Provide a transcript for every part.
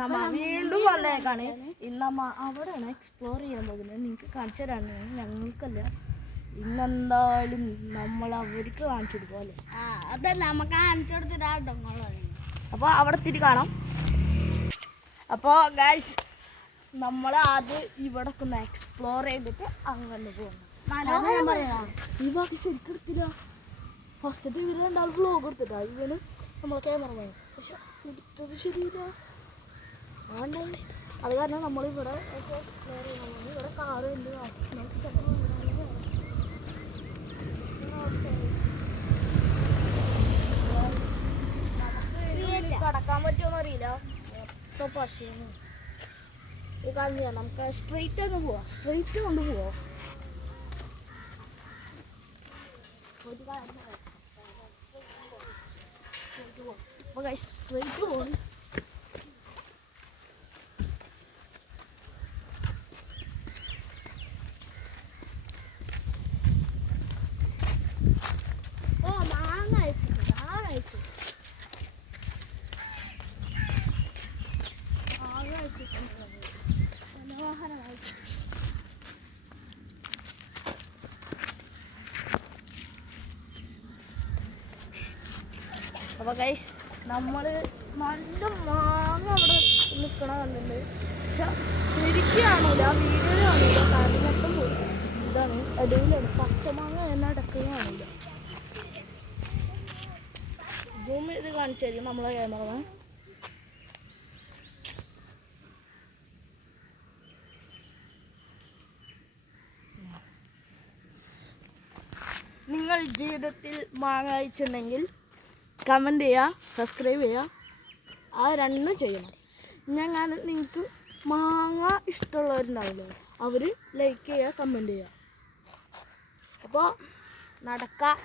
നമ്മ വീണ്ടും വന്നേക്കാണ്. ഇന്നമ്മ അവിടെയാണ് എക്സ്പ്ലോർ ചെയ്യാൻ പോകുന്നത്. നിങ്ങൾക്ക് കാണിച്ചു തരാണ്, ഞങ്ങൾക്കല്ല. ഇന്നെന്തായാലും നമ്മൾ അവർക്ക് കാണിച്ചു കൊടുക്കും അല്ലേ? അതല്ല, നമുക്ക് കാണിച്ചു കൊടുത്തിട്ടാട്ടോ. അപ്പോൾ അവിടെ എത്തിയിട്ട് കാണാം. അപ്പോൾ ഗൈസ്, നമ്മൾ ആദ്യം ഇവിടെ ഒന്ന് എക്സ്പ്ലോർ ചെയ്തിട്ട് അങ്ങനെ പോകുന്നു. ഈ ബാക്കി ശരിക്കും എടുത്തില്ല. ഫസ്റ്റത്തെ ഇവര് രണ്ടാൾ വ്ലോഗ് എടുത്തിട്ടാ. ഇവന് നമ്മളെ ക്യാമറമാൻ, പക്ഷെ എടുത്തത് ശരിയില്ല. വേണ്ടേ, അത് കാരണം നമ്മളിവിടെ എക്സ്പ്ലോർ ചെയ്യണം. ഇവിടെ കാറ് ഉണ്ട്. കടക്കാൻ പറ്റുമോന്ന് അറിയില്ല. മൊത്തം പശുന്ന് ഈ കാര്യം ചെയ്യാം. നമുക്ക് സ്ട്രെയിറ്റ് അങ്ങ് പോവാം. സ്ട്രെയിറ്റ് കൊണ്ട് പോവാം. സ്ട്രെയിറ്റ് പോകും. അപ്പോൾ ഗൈസ്, നമ്മൾ നല്ല മാങ്ങ അവിടെ നിൽക്കണ കണ്ടിട്ടുണ്ട്. പക്ഷെ ശരിക്കും കാണൂല, വീഡിയോ കാണൂല. കാരണം മൊത്തം പോയി. ഇതാണ് ഇടയിലാണ് പച്ചമാങ്ങ എന്നെ അടക്കുകയും കാണൂല. സൂം ചെയ്ത് കാണിച്ചായിരിക്കും നമ്മളെ ക്യാമറമാൻ. നിങ്ങൾ ജീവിതത്തിൽ മാങ്ങ കഴിച്ചിട്ടുണ്ടെങ്കിൽ കമൻറ്റ് ചെയ്യുക, സബ്സ്ക്രൈബ് ചെയ്യുക. ആ രണ്ടും ചെയ്യണം. ഞാൻ നിങ്ങൾക്ക് മാങ്ങ ഇഷ്ടമുള്ളവരുണ്ടാവില്ലേ, അവർ ലൈക്ക് ചെയ്യുക, കമൻറ്റ് ചെയ്യുക. അപ്പോൾ നടക്കാം.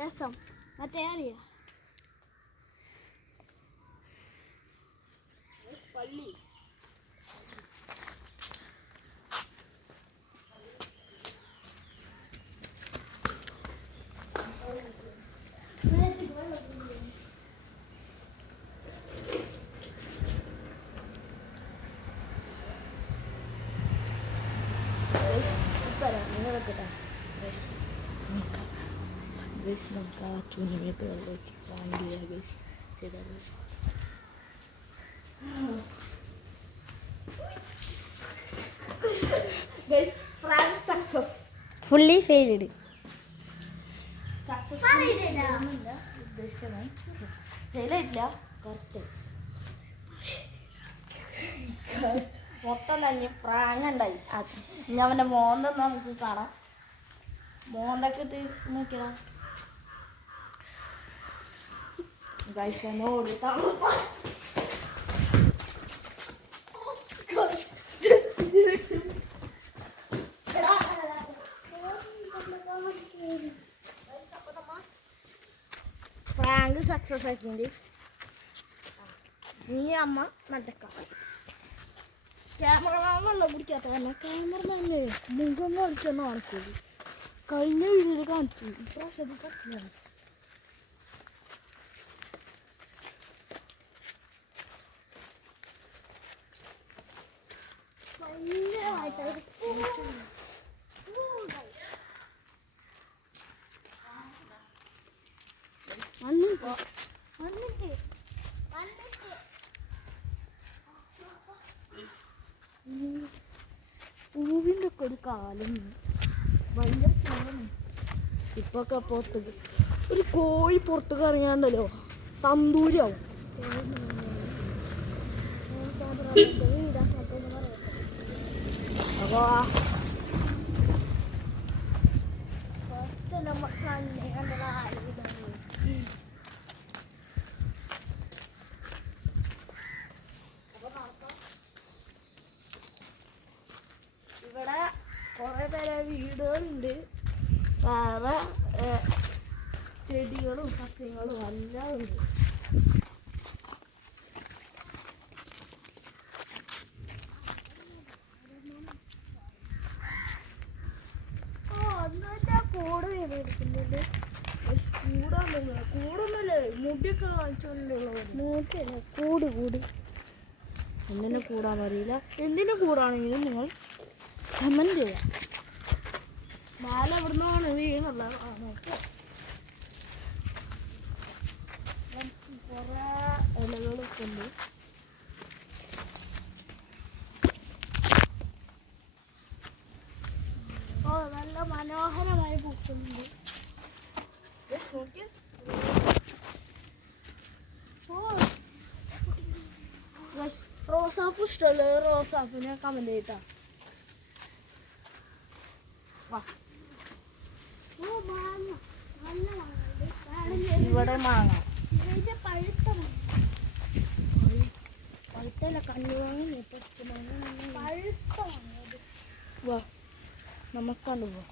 രസം മറ്റേ അറിയാം പള്ളി. നമുക്ക് ആ ചൂഞ്ഞമേത്ത് വെള്ളമൊക്കെ വാങ്ങി ചെയ്താൽ സക്സസ്. Fully failed. ഉദ്ദേശിച്ചതാണ്. ഫെയിലായിട്ടില്ല, കറക്റ്റ്. മൊത്തം തന്നെ പ്രാങ്ങുണ്ടായി. ഇനി അവൻ്റെ മോന്തൊന്ന് നമുക്ക് കാണാം. മോന്തൊക്കെ ഇട്ട് നോക്കിയടാ ഗൈസനോട് പ്രാങ്ക് സക്സസ് ആക്കിണ്ട്. നീ അമ്മ നടക്കാം. ക്യാമറമാൻ വെള്ളം കുടിക്കാത്ത കാരണം ക്യാമറമാനെ മുഖം കാണിച്ചൊന്നും കാണിച്ചത്. കഴിഞ്ഞ വീഡിയോയിൽ കാണിച്ചു, ഇപ്രാവശ്യം പറ്റില്ല. പൂവിൻ്റെ ഒക്കെ ഒരു കാലം ഭയങ്കര സ്ഥലം. ഇപ്പൊക്കെ പുറത്തേക്ക് ഒരു കോഴി പുറത്തേക്ക് ഇറങ്ങിയാണ്ടല്ലോ തന്തൂരിയാവും. അപ്പൊ ഇവിടെ കുറേ പേരെ വീടുകളുണ്ട്. വേറെ ചെടികളും സസ്യങ്ങളും എല്ലാം ഉണ്ട്. കോട് വേദനിക്കുന്നുണ്ട്. കൂടൊന്നല്ലേ മുടിയൊക്കെ കാണിച്ചോണ്ടുള്ള കൂട് കൂട് എന്തിനു കൂടാൻ അറിയില്ല. എന്തിനു കൂടാണെങ്കിലും നിങ്ങൾ കമന്റ് ചെയ്യാം. നാളെ എവിടുന്നാണ് വീണുള്ള കുറെ ഇലകളൊക്കെ ഉണ്ട്. ഓ നല്ല മനോഹരമായി പൂക്കുന്നുണ്ട്. റോസാപ്പൂ ഇഷ്ടമല്ല. റോസാപ്പൂ ഞാൻ കമന്റ് ചെയ്താ. ഇവിടെ മാങ്ങ പഴുത്തല്ല കണ്ണു വാങ്ങി വാ നമുക്ക് കണ്ടുപോ.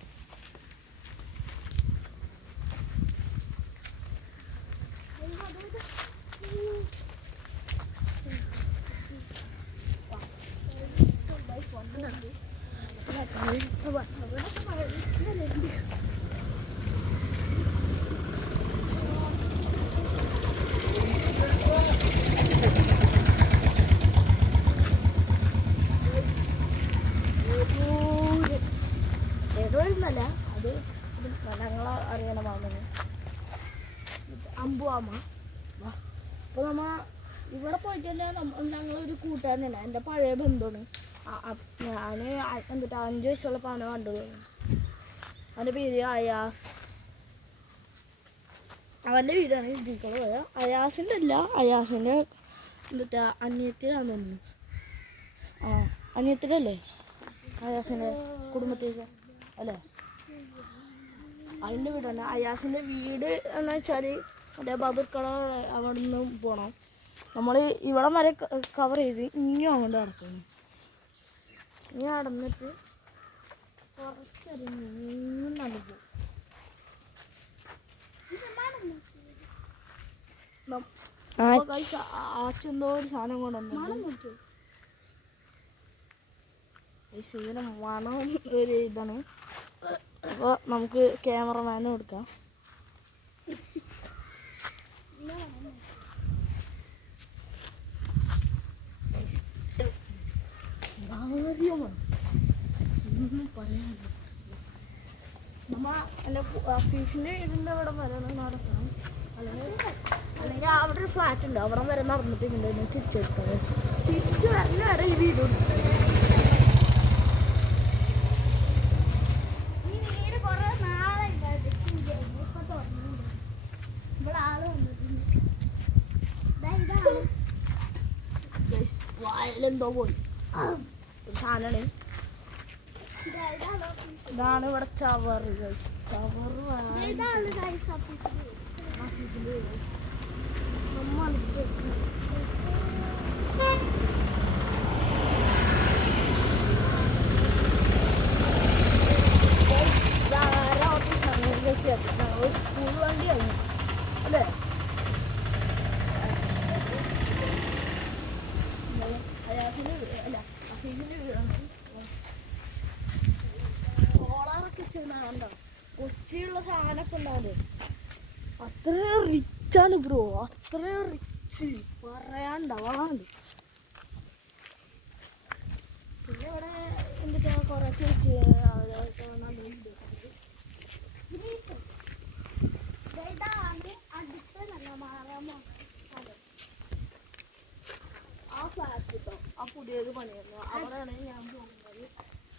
ഏതോ ഇരുന്നല്ല അത് ഞങ്ങൾ അറിയണ മാമന് അമ്പുവാമ. അപ്പോൾ നമ്മ ഇവിടെ പോയിട്ട് തന്നെ ഞങ്ങളൊരു കൂട്ടുകാരനാണ്, എൻ്റെ പഴയ ബന്ധുവാണ്. ഞാൻ എന്നിട്ട് 5 വയസ്സുള്ളപ്പോൾ അവനെ കണ്ടു. അവൻ്റെ പേര് അയാസ്. അവൻ്റെ വീടാണ് ഇതിക്കോട് പോയ. അയാസിൻ്റെ അല്ല, അയാസിൻ്റെ എന്നിട്ട് അനിയത്തിലാന്ന് തോന്നുന്നു. അനിയത്തിലല്ലേ അയാസിൻ്റെ കുടുംബത്തേക്ക് അല്ലേ? അതിൻ്റെ വീടാണ്. അയാസിൻ്റെ വീട് എന്ന് വെച്ചാൽ മറ്റേ ബദർക്കട അവിടെ നിന്ന് പോകണം. നമ്മൾ ഇവിടെ വരെ കവർ ചെയ്ത് ഇനിയും അങ്ങോട്ട് നടക്കുന്നു. ഇനി നടന്നിട്ട് കുറച്ചറിഞ്ഞ് നടക്കും. ആച്ചെന്തോ ഒരു സാധനം കൊണ്ടുവന്നു. ഇതിന് മണം ഒരു ഇതാണ്. അപ്പോൾ നമുക്ക് ക്യാമറമാനും എടുക്കാം. കാര്യമാണ് ഒന്നും പറയാനില്ല. നമ്മ ഫിഷിൻ്റെ വീടിൻ്റെ അവിടെ വരെ നടക്കണം. അല്ലെങ്കിൽ അവിടെ ഒരു ഫ്ലാറ്റ് ഉണ്ട്, അവിടെ വരെ നടന്നിട്ട് ഇങ്ങനെ തിരിച്ചെടുക്കാം. തിരിച്ചു വരണ വരെ ഈ വീട് എന്തോ പോയി സാധനമാണ്. ഇതാണ് ഇവിടെ ചവറ്. ചവറ് സ്കൂൾ വണ്ടിയാണ് അല്ലേ? അല്ല അഫീസിൻ്റെ വീടാണ്. സോളാറൊക്കെ ചെയ്യുന്നുണ്ടോ? കൊച്ചിയുള്ള സാധനമൊക്കെ ഉണ്ടാവില്ലേ? അത്രയും റിച്ചാണ് ബ്രോ, അത്രയും റിച്ച് പറയാണ്ടാവാണ്ട്. പിന്നെ ഇവിടെ എന്തൊക്കെയാ കുറേ ചേച്ചി ആ ഫ്ലാറ്റ് കിട്ടോ, ആ പുതിയത് പണിയായിരുന്നു. അവിടെയാണ് ഞാൻ പോകുന്നത്.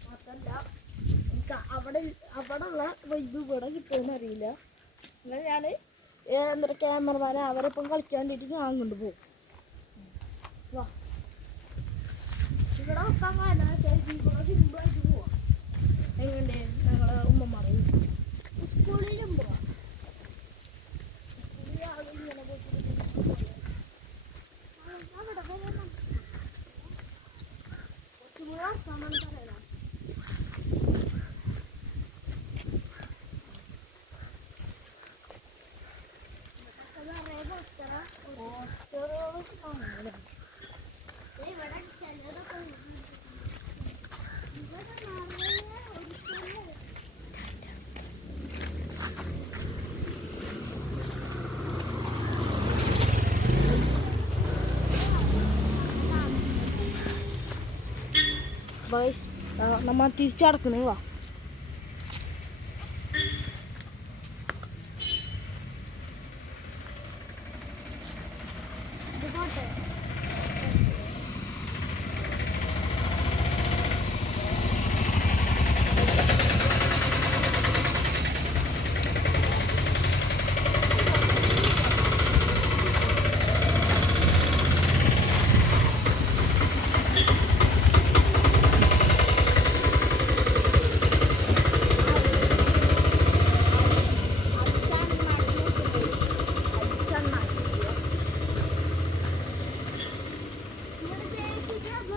മാത്രമല്ല എനിക്ക് അവിടെ ഉള്ള വൈബ് ഇവിടെ കിട്ടുമെന്ന് അറിയില്ല. അങ്ങനെ ഞാൻ എന്താ ക്യാമറമാനെ അവരിപ്പം കളിക്കാൻ വേണ്ടിയിട്ട് ഞാൻ കൊണ്ടുപോകും. വാ ഇവിടെ വെക്കാൻ കാരണം ഇവിടെ സിമ്പിളായിട്ട് പോവാം. എങ്ങനെ ഞങ്ങളെ ഉമ്മമാർ സ്കൂളിലും പോവാം. ഇങ്ങനെ പോയിട്ട് അപ്പോൾ നമ്മൾ തിരിച്ചടക്കണേ വാ.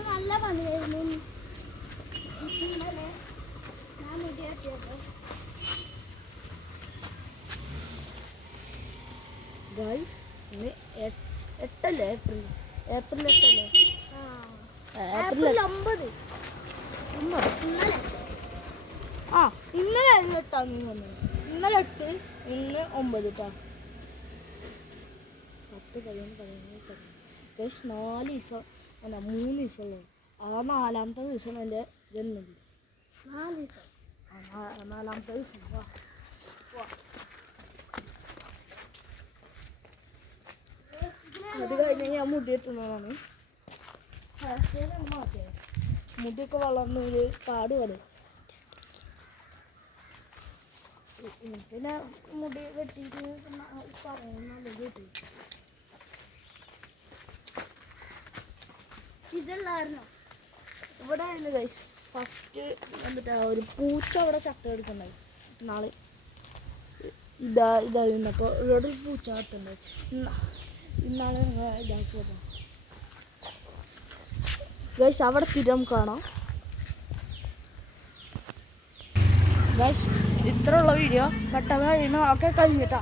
നല്ല പണിയായിരുന്നു. ഞാൻ മുടിയാക്കിയത് ഗൈസ് ഇന്ന് 8 ഏപ്രിൽ 8 അല്ലേ? ഏപ്രിൽ 9. ആ ഇന്നലെ 8 നീ വന്നത്. ഇന്നലെ 8, ഇന്ന് 9 കേട്ടോ. 10, 11, 12, 13. 4 ദിവസം അല്ല 3 ദിവസമുള്ളൂ. ആ 4ാമത്തെ ദിവസം എൻ്റെ ജന്മദിനം. 4 ദിവസം. 4ാമത്തെ ദിവസം. വാ അത് കഴിഞ്ഞ് ഞാൻ മുടി ഇട്ടുന്നതാണ്. മുടിയൊക്കെ വളർന്ന് ഒരു കാട് പോലെ. പിന്നെ മുടി വെട്ടിയിട്ട് പറയുന്നത് കിട്ടി. ഇതല്ലായിരുന്നോ? ഇവിടെ ആയിരുന്നു ഗൈസ് ഫസ്റ്റ് എന്നിട്ട് ഒരു പൂച്ച അവിടെ ചക്ക എടുക്കണ്ടായി നാളെ. ഇതായിരുന്നു. അപ്പോൾ ഇവിടെ ഒരു പൂച്ച കത്തുണ്ടായി. ഇന്നാളെ ഇതാക്കി വന്നു ഗൈസ്. അവിടെ സ്ഥിരം കാണാം ഗൈസ്. ഇത്രയുള്ള വീഡിയോ പെട്ടെന്ന് കഴിയുന്നു. ഒക്കെ കഴിഞ്ഞിട്ടാ.